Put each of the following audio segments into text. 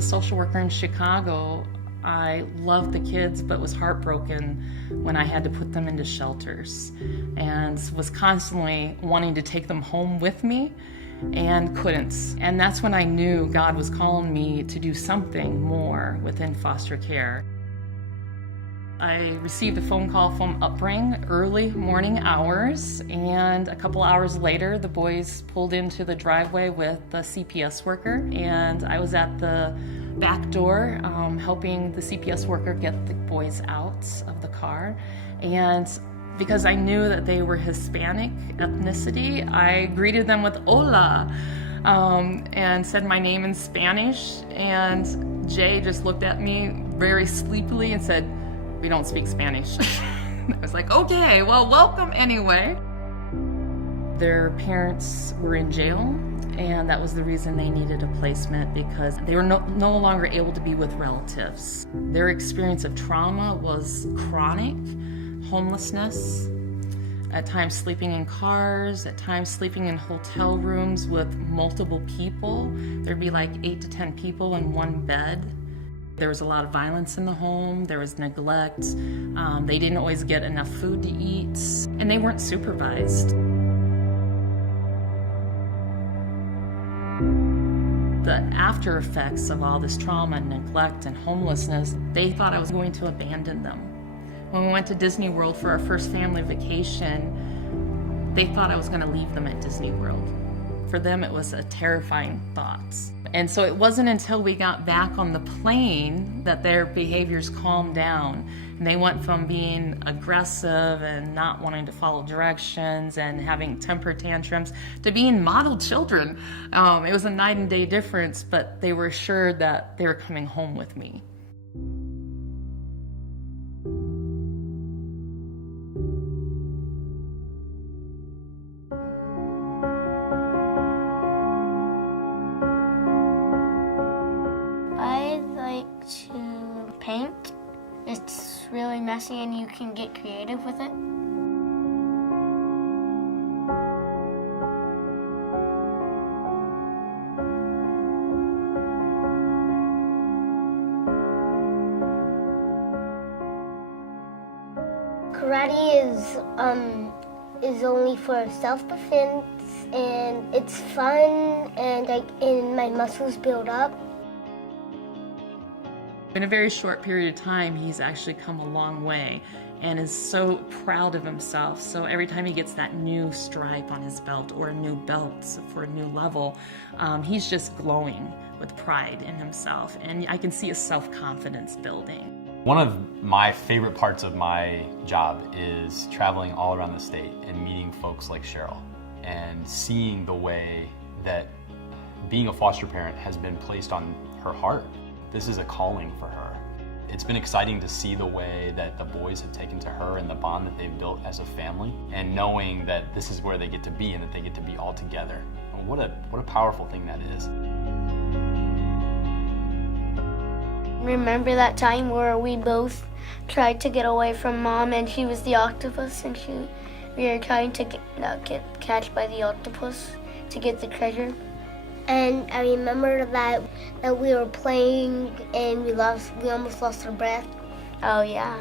a social worker in Chicago, I loved the kids but was heartbroken when I had to put them into shelters and was constantly wanting to take them home with me and couldn't. And that's when I knew God was calling me to do something more within foster care. I received a phone call from Upbring early morning hours, and a couple hours later the boys pulled into the driveway with the CPS worker, and I was at the back door helping the CPS worker get the boys out of the car. And because I knew that they were Hispanic ethnicity, I greeted them with hola and said my name in Spanish, and Jay just looked at me very sleepily and said, "We don't speak Spanish." I was like, okay, well, welcome anyway. Their parents were in jail, and that was the reason they needed a placement, because they were no longer able to be with relatives. Their experience of trauma was chronic, homelessness, at times sleeping in cars, at times sleeping in hotel rooms with multiple people. There'd be like 8 to 10 people in one bed. There was a lot of violence in the home, there was neglect, they didn't always get enough food to eat, and they weren't supervised. The after effects of all this trauma, neglect, and homelessness, they thought I was going to abandon them. When we went to Disney World for our first family vacation, they thought I was going to leave them at Disney World. For them, it was a terrifying thought. And so it wasn't until we got back on the plane that their behaviors calmed down. And they went from being aggressive and not wanting to follow directions and having temper tantrums to being model children. It was a night and day difference, but they were assured that they were coming home with me. I like to paint. It's really messy and you can get creative with it. Karate is only for self-defense, and it's fun, and my muscles build up. In a very short period of time, he's actually come a long way and is so proud of himself. So every time he gets that new stripe on his belt or a new belt for a new level, he's just glowing with pride in himself. And I can see his self-confidence building. One of my favorite parts of my job is traveling all around the state and meeting folks like Cheryl and seeing the way that being a foster parent has been placed on her heart. This is a calling for her. It's been exciting to see the way that the boys have taken to her and the bond that they've built as a family, and knowing that this is where they get to be and that they get to be all together. And what a powerful thing that is. Remember that time where we both tried to get away from Mom and she was the octopus, and we were trying to get catched by the octopus to get the treasure? And I remember that we were playing and we almost lost our breath. Oh yeah.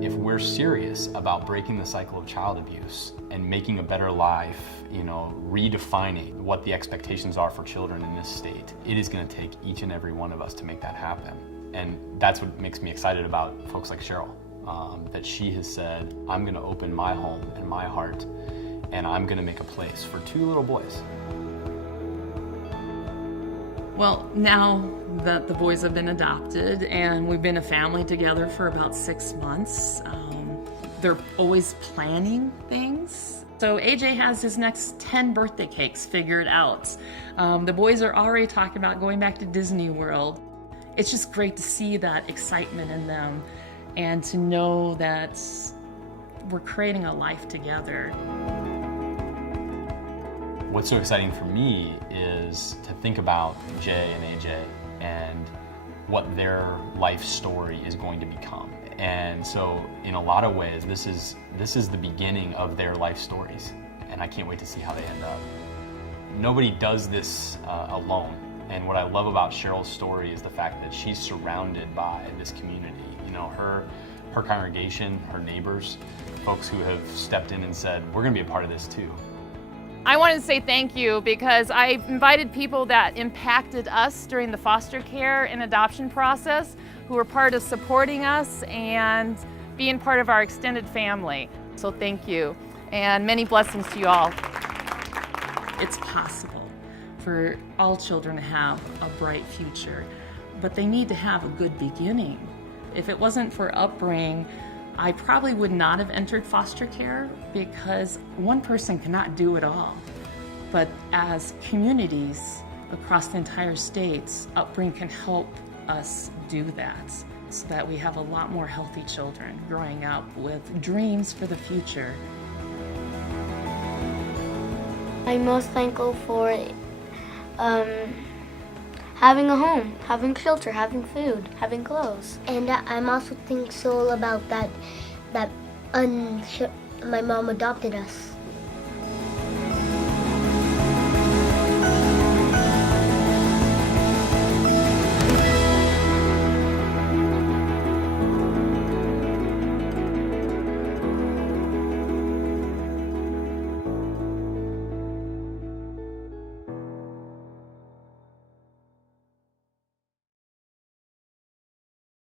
If we're serious about breaking the cycle of child abuse and making a better life, redefining what the expectations are for children in this state, it is going to take each and every one of us to make that happen. And that's what makes me excited about folks like Cheryl, that she has said, I'm going to open my home and my heart, and I'm going to make a place for 2 little boys. Well, now that the boys have been adopted and we've been a family together for about 6 months, they're always planning things. So AJ has his next 10 birthday cakes figured out. The boys are already talking about going back to Disney World. It's just great to see that excitement in them and to know that we're creating a life together. What's so exciting for me is to think about Jay and AJ and what their life story is going to become. And so in a lot of ways, this is the beginning of their life stories, and I can't wait to see how they end up. Nobody does this alone, and what I love about Cheryl's story is the fact that she's surrounded by this community. You know, her congregation, her neighbors, folks who have stepped in and said, we're gonna be a part of this too. I wanted to say thank you because I invited people that impacted us during the foster care and adoption process, who were part of supporting us and being part of our extended family. So thank you, and many blessings to you all. It's possible for all children to have a bright future, but they need to have a good beginning. If it wasn't for Upbring, I probably would not have entered foster care, because one person cannot do it all. But as communities across the entire states, Upbring can help us do that, so that we have a lot more healthy children growing up with dreams for the future. I'm most thankful for having a home, having shelter, having food, having clothes. And I'm also thankful about that my mom adopted us.